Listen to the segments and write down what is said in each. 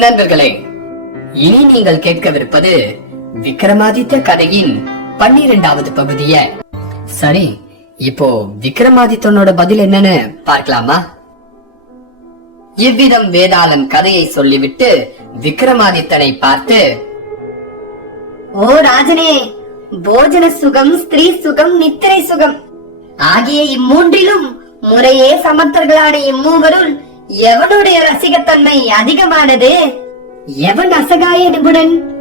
நண்பர்களே இனி நீங்கள் கேட்கவிருப்பது விக்ரமாதித்த கதையின் பன்னிரெண்டாவது பகுதிய. சரி இப்போ விக்ரமாதித்தனோட பதில் என்னன்னு பார்க்கலாமா? இவ்விதம் வேதாளன் கதையை சொல்லிவிட்டு விக்ரமாதித்தனை பார்த்து ஓ ராஜனே போஜன சுகம் ஸ்திரீ சுகம் நித்திரை சுகம். ஆகிய இம்மூன்றிலும் முறையே சமர்த்தர்களான இம்மூவருள் எவனுடைய ரசிகத்தன்மை அதிகமானது? எவன் அசகாய நிபுணன்?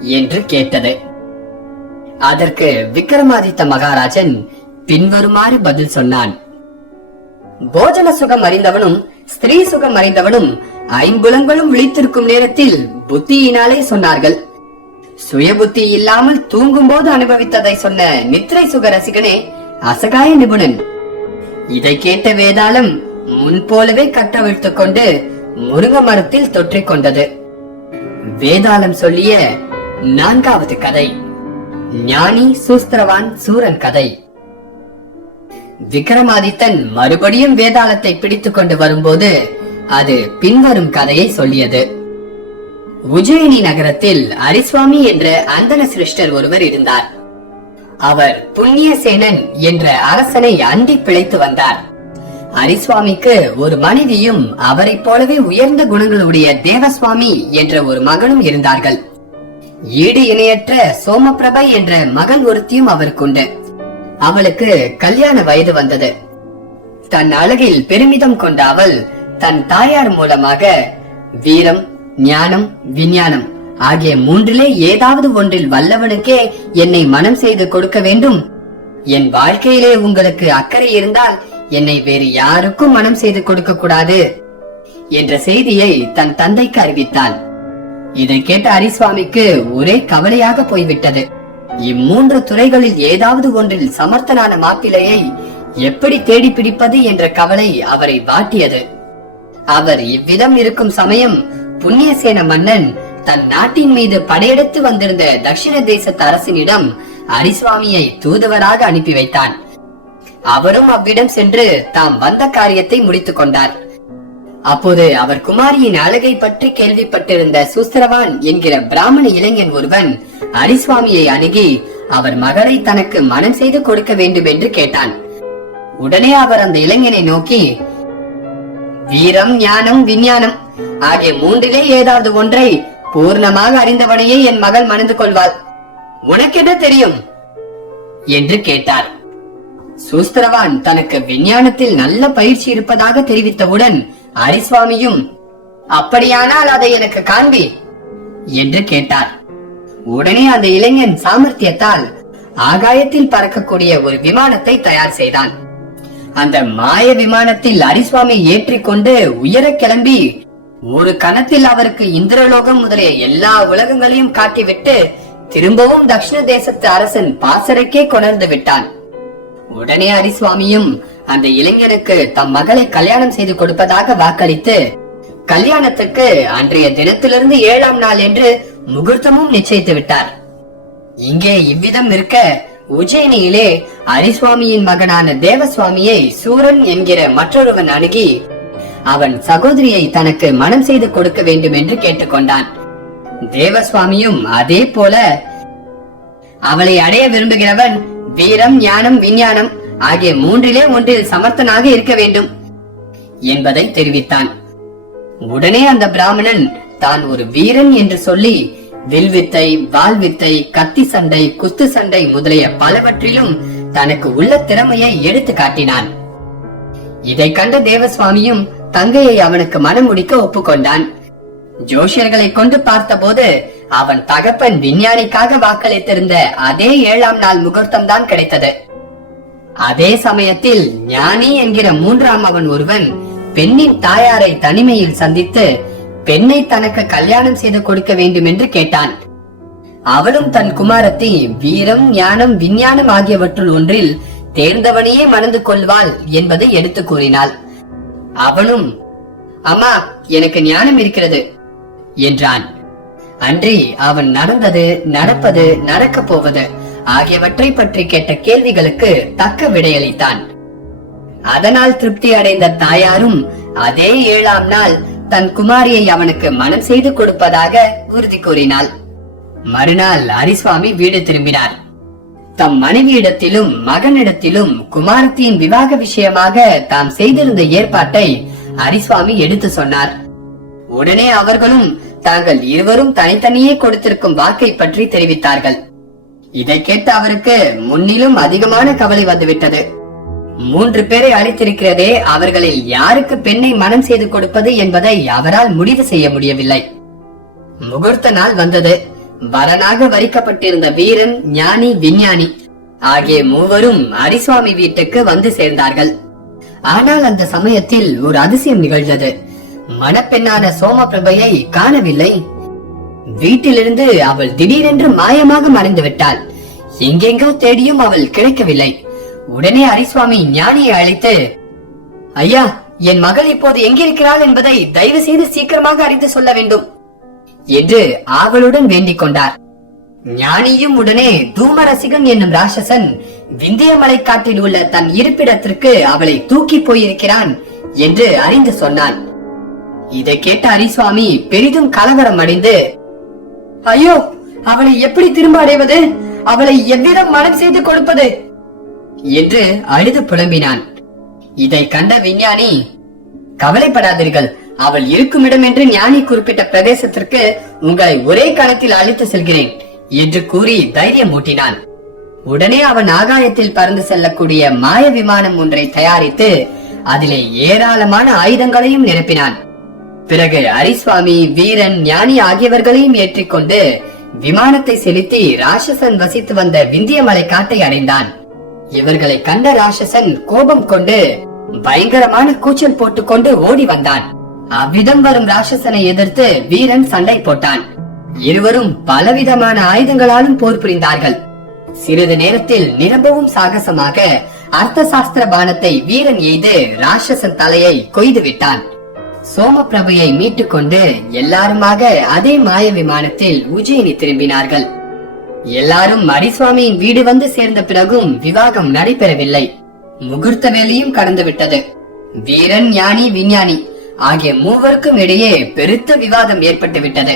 என்று கேட்டது. அதற்கு விக்ரமாதித்த மகாராஜன் பின்வருமாறு பதில் சொன்னான். போஜன சுகம் அறிந்தவனும் ஸ்திரீ சுகம் அறிந்தவனும் ஐம்புலங்களும் விழித்திருக்கும் நேரத்தில் புத்தியினாலே சொன்னார்கள். சுய புத்தி இல்லாமல் தூங்கும் போது அனுபவித்ததை சொன்ன நித்ரை சுக ரசிகனே அசகாய நிபுணன். இதை கேட்ட வேதாளம் முன் போலவே கட்டவிழ்த்துக் கொண்டு முருங்க மரத்தில் தொற்றிக் கொண்டது. வேதாளம் சொல்லிய நான்காவது கதை. ஞானி சூஸ்திரவான் சூரன் கதை. விக்ரமாதித்தன் மறுபடியும் வேதாளத்தை பிடித்துக் கொண்டு வரும்போது அது பின்வரும் கதையை சொல்லியது. உஜயினி நகரத்தில் அரிசுவாமி என்ற அந்தன சிருஷ்டர் ஒருவர் இருந்தார். அவர் புண்ணியசேனன் என்ற அரசனை அண்டி பிழைத்து வந்தார். ஹரிசுவாமிக்கு ஒரு மனைவியும் அவரைப் போலவே உயர்ந்த குணங்களுடைய தேவசுவாமி என்ற ஒரு மகனும் இருந்தார்கள். ஈடு இணையற்ற சோமபிரபா என்ற மகள் ஒருத்தியும் அவருக்குண்டு அவளுக்கு கல்யாண வயது வந்தது. தன் அழகில் பெருமிதம் கொண்ட அவள் தன் தாயார் மூலமாக வீரம் ஞானம் விஞ்ஞானம் ஆகிய மூன்றிலே ஏதாவது ஒன்றில் வல்லவனுக்கே என்னை மனம் செய்து கொடுக்க வேண்டும். என் வாழ்க்கையிலே உங்களுக்கு அக்கறை இருந்தால் என்னை வேறு யாருக்கும் மனம் செய்து கொடுக்க கூடாது என்ற செய்தியை தன் தந்தைக்கு அறிவித்தான் இதை கேட்ட அரிசுவாமிக்கு ஒரே கவலையாக போய்விட்டது. இம்மூன்று துறைகளில் ஏதாவது ஒன்றில் சமர்த்தனான மாப்பிள்ளையை எப்படி தேடி பிடிப்பது என்ற கவலை அவரை வாட்டியது. அவர் இவ்விதம் இருக்கும் சமயம் புண்ணியசேன மன்னன் தன் நாட்டின் மீது படையெடுத்து வந்திருந்த தட்சிண தேசத்து அரசனிடம் அரிசுவாமியை தூதுவராக அனுப்பி வைத்தான். அவரும் அவ்விடம் சென்று தாம் வந்த காரியத்தை முடித்துக் கொண்டார். அப்போது அவர் குமாரியின் அழகை பற்றி கேள்விப்பட்டிருந்த சூஸ்திரவான் என்கிற பிராமண இளைஞன் ஒருவன் அரிசுவாமியை அணுகி அவர் மகளை தனக்கு மனம் செய்து கொடுக்க வேண்டும் என்று கேட்டான். உடனே அவர் அந்த இளைஞனை நோக்கி வீரம் ஞானம் விஞ்ஞானம் ஆகிய மூன்றிலே ஏதாவது ஒன்றை பூர்ணமாக அறிந்தவனையே என் மகள் மணந்து கொள்வாள். உனக்கென்ன தெரியும்? என்று கேட்டார். சூஸ்திரவான் தனக்கு விஞ்ஞானத்தில் நல்ல பயிற்சி இருப்பதாக தெரிவித்தவுடன் அரிசுவாமியும் அப்படியானால் அதை எனக்கு காண்பி என்று கேட்டார். உடனே அந்த இளைஞன் சாமர்த்தியத்தால் ஆகாயத்தில் பறக்கக்கூடிய ஒரு விமானத்தை தயார் செய்தான். அந்த மாய விமானத்தில் அரிசுவாமி ஏற்றிக்கொண்டு உயர கிளம்பி ஒரு கணத்தில் அவருக்கு இந்திரலோகம் முதலிய எல்லா உலகங்களையும் காட்டிவிட்டு திரும்பவும் தக்ஷிண தேசத்து அரசன் பாசறைக்கே கொணர்ந்து விட்டான். உடனே ஹரிசுவாமியும் அந்த இளைஞருக்கு தம் மகளை கல்யாணம் செய்து கொடுப்பதாக வாக்களித்து கல்யாணத்துக்கு அன்றைய தினத்திலிருந்து ஏழாம் நாள் என்று முகூர்த்தமும் நிச்சயித்து விட்டார். இங்கே இவ்விதம் இருக்க உஜயினியிலே அரிசுவாமியின் மகனான தேவசுவாமியை சூரன் என்கிற மற்றொருவன் அணுகி அவன் சகோதரியை தனக்கு மனம் செய்து கொடுக்க வேண்டும் என்று கேட்டுக்கொண்டான். தேவசுவாமியும் அதே போல அவளை அடைய விரும்புகிறவன் வீரம் ஞானம் விஞ்ஞானம் ஆகிய மூன்றிலே ஒன்றில் சமர்த்தனாக இருக்க வேண்டும் என்பதை தெரிவித்தான். உடனே அந்த பிராமணன் தான் ஒரு வீரன் என்று சொல்லி வில்வித்தை வாழ்வித்தை கத்தி சண்டை குத்து சண்டை முதலிய பலவற்றிலும் தனக்கு உள்ள திறமையை எடுத்து காட்டினான். இதை கண்ட தேவசுவாமியும் தங்கையை அவனுக்கு மனம் முடிக்க ஒப்புக்கொண்டான். ஜோஷியர்களை கொண்டு பார்த்தபோது அவன் தகப்பன் விஞ்ஞானிக்காக வாக்களித்திருந்த அதே ஏழாம் நாள் முகூர்த்தம் தான் கிடைத்தது. அதே சமயத்தில் ஞானி என்கிற மூன்றாம் அவன் ஒருவன் பெண்ணின் தாயாரை தனிமையில் சந்தித்து பெண்ணை தனக்கு கல்யாணம் செய்து கொடுக்க வேண்டும் என்று கேட்டான். அவளும் தன் குமாரத்தை வீரம் ஞானம் விஞ்ஞானம் ஆகியவற்றுள் ஒன்றில் தேர்ந்தவனையே மணந்து கொள்வாள் என்பதை எடுத்து கூறினாள். அவனும் அம்மா எனக்கு ஞானம் இருக்கிறது. என்றான். அன்றி அவன் நடந்தது நடப்பது நடக்கப் போவது ஆகியவற்றை பற்றி கேட்ட கேள்விகளுக்கு தக்க விடையளித்தான். அதனால் திருப்தி அடைந்த தாயாரும் அதே ஏழாம் நாள் தன் குமாரியை அவனுக்கு மனம் செய்து கொடுப்பதாக உறுதி கூறினாள். மறுநாள் ஹரிசுவாமி வீடு திரும்பினார். தம் மனைவியிடத்திலும் மகனிடத்திலும் குமாரத்தியின் விவாக விஷயமாக தாம் செய்திருந்த ஏற்பாட்டை ஹரிசுவாமி எடுத்து சொன்னார். உடனே அவர்களும் தாங்கள் இருவரும் தனித்தனியே கொடுத்திருக்கும் வாக்கை பற்றி தெரிவித்தார்கள். இதை கேட்டு அவருக்கு முன்னிலும் அதிகமான கவலை வந்துவிட்டது. மூன்று பேரை அழைத்திருக்கிறதே அவர்களில் யாருக்கு பெண்ணை மனம் செய்து கொடுப்பது என்பதை அவரால் முடிவு செய்ய முடியவில்லை. முகூர்த்த நாள் வந்தது. வரனாக வரிக்கப்பட்டிருந்த வீரன் ஞானி விஞ்ஞானி ஆகிய மூவரும் ஹரிசுவாமி வீட்டுக்கு வந்து சேர்ந்தார்கள். ஆனால் அந்த சமயத்தில் ஒரு அதிசயம் நிகழ்ந்தது. மணப்பெண்ணான சோமபிரபையை காணவில்லை. வீட்டிலிருந்து அவள் திடீரென்று மாயமாக மறைந்து விட்டாள் எங்கெங்கோ தேடியும் அவள் கிடைக்கவில்லை. உடனே ஹரிசுவாமி ஞானியை அழைத்து ஐயா என் மகள் இப்போது எங்கிருக்கிறாள் என்பதை தயவு செய்து சீக்கிரமாக அறிந்து சொல்ல வேண்டும் என்று ஆவலுடன் வேண்டிக் கொண்டார். ஞானியும் உடனே தூமரசிகன் என்னும் ராட்சசன் விந்தயமலை காட்டில் உள்ள தன் இருப்பிடத்திற்கு அவளை தூக்கி போயிருக்கிறான் என்று அறிந்து சொன்னான். இதை கேட்ட ஹரிசுவாமி பெரிதும் கலவரம் அடைந்து ஐயோ அவளை எப்படி திரும்ப அடைவது? அவளை எவ்விதம் மனம் செய்து கொடுப்பது? என்று அழுது புலம்பினான். இதை கண்ட விஞ்ஞானி கவலைப்படாதீர்கள். அவள் இருக்கும் இடம் என்று ஞானி குறிப்பிட்ட பிரதேசத்திற்கு உங்களை ஒரே கணத்தில் அழைத்து செல்கிறேன் என்று கூறி தைரியம் ஊட்டினான் உடனே அவன் ஆகாயத்தில் பறந்து செல்லக்கூடிய மாய விமானம் ஒன்றை தயாரித்து அதிலே ஏராளமான ஆயுதங்களையும் நிரப்பினான். பிறகு ஹரிசுவாமி வீரன் ஞானி ஆகியவர்களையும் ஏற்றிக்கொண்டு விமானத்தை செலுத்தி ராட்சசன் வசித்து வந்த விந்தியமலை காட்டை அடைந்தான். இவர்களை கண்ட ராட்சசன் கோபம் கொண்டு பயங்கரமான கூச்சல் போட்டுக்கொண்டு ஓடி வந்தான். அவ்விதம் வரும் ராட்சசனை எதிர்த்து வீரன் சண்டை போட்டான். இருவரும் பலவிதமான ஆயுதங்களாலும் போர் புரிந்தார்கள். சிறிது நேரத்தில் நிரம்பவும் சாகசமாக அர்த்த சாஸ்திர பானத்தை வீரன் எய்து ராட்சசன் தலையை கொய்து விட்டான். சோமபிரபையை மீட்டுக் கொண்டு எல்லாருமாக அதே மாய விமானத்தில் உஜ்ஜயினி திரும்பினார்கள். எல்லாரும் மரிசுவாமியின் வீடு வந்து சேர்ந்த பிறகும் விவாகம் நடைபெறவில்லை. முகூர்த்த வேலையும் கடந்து விட்டது வீரன் ஞானி விஞ்ஞானி ஆகிய மூவருக்கும் இடையே பெருத்த விவாதம் ஏற்பட்டு விட்டது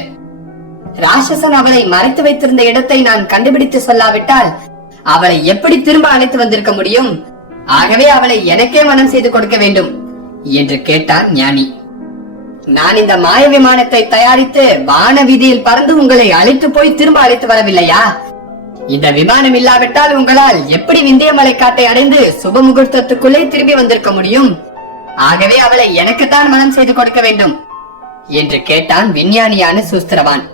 ராட்சசன் அவளை மறைத்து வைத்திருந்த இடத்தை நான் கண்டுபிடித்து சொல்லாவிட்டால் அவளை எப்படி திரும்ப அழைத்து வந்திருக்க முடியும்? ஆகவே அவளை எனக்கே மனம் செய்து கொடுக்க வேண்டும் என்று கேட்டான் ஞானி. நான் இந்த மாய விமானத்தை தயாரித்து வான வீதியில் பறந்து உங்களை அழைத்து போய் திரும்ப அழைத்து வரவில்லையா? இந்த விமானம் இல்லாவிட்டால் உங்களால் எப்படி விந்தியமலை காட்டை அடைந்து சுப முகூர்த்தத்துக்குள்ளே திரும்பி வந்திருக்க முடியும்? ஆகவே அவளை எனக்குத்தான் மனம் செய்து கொடுக்க வேண்டும் என்று கேட்டான் விஞ்ஞானியான சூஸ்திரவான்.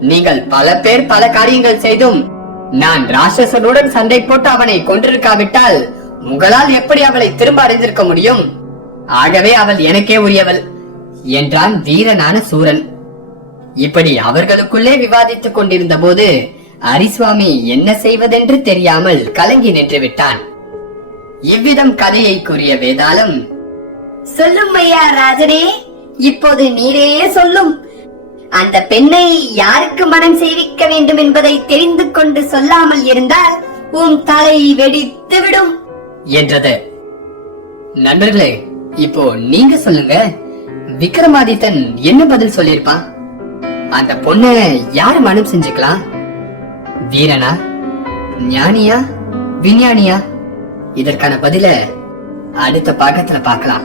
நீங்கள் பல பேர் பல காரியங்கள் செய்தும் நான் ராட்சசனுடன் சண்டை போட்டு அவனை கொன்றிருக்காவிட்டால் உங்களால் எப்படி அவளை திரும்ப அடைந்திருக்க முடியும்? ஆகவே அவள் எனக்கே உரியவள். என்றான் வீரனான சூரன். இப்படி அவர்களுக்குள்ளே விவாதித்துக் கொண்டிருந்த போது அரிசுவாமி என்ன செய்வதென்று தெரியாமல் கலங்கி நின்று விட்டான். இவ்விதம் கதையை கூறிய வேதாளம் சொல்லும் ஐயா ராஜனே இப்போது நீரே சொல்லும். அந்த பெண்ணை யாருக்கு மனம் செய்விக்க வேண்டும் என்பதை தெரிந்து கொண்டு சொல்லாமல் இருந்தால் உன் தலை வெடித்து விடும் என்றது. நண்பர்களே இப்போ நீங்க சொல்லுங்க. விக்ரமாதித்தன் என்ன பதில் சொல்லியிருப்பான்? அந்த பொண்ண யாரு மனம் செஞ்சுக்கலாம் வீரனா? ஞானியா? விஞ்ஞானியா? இதற்கான பதில அடுத்த பாகத்துல பார்க்கலாம்.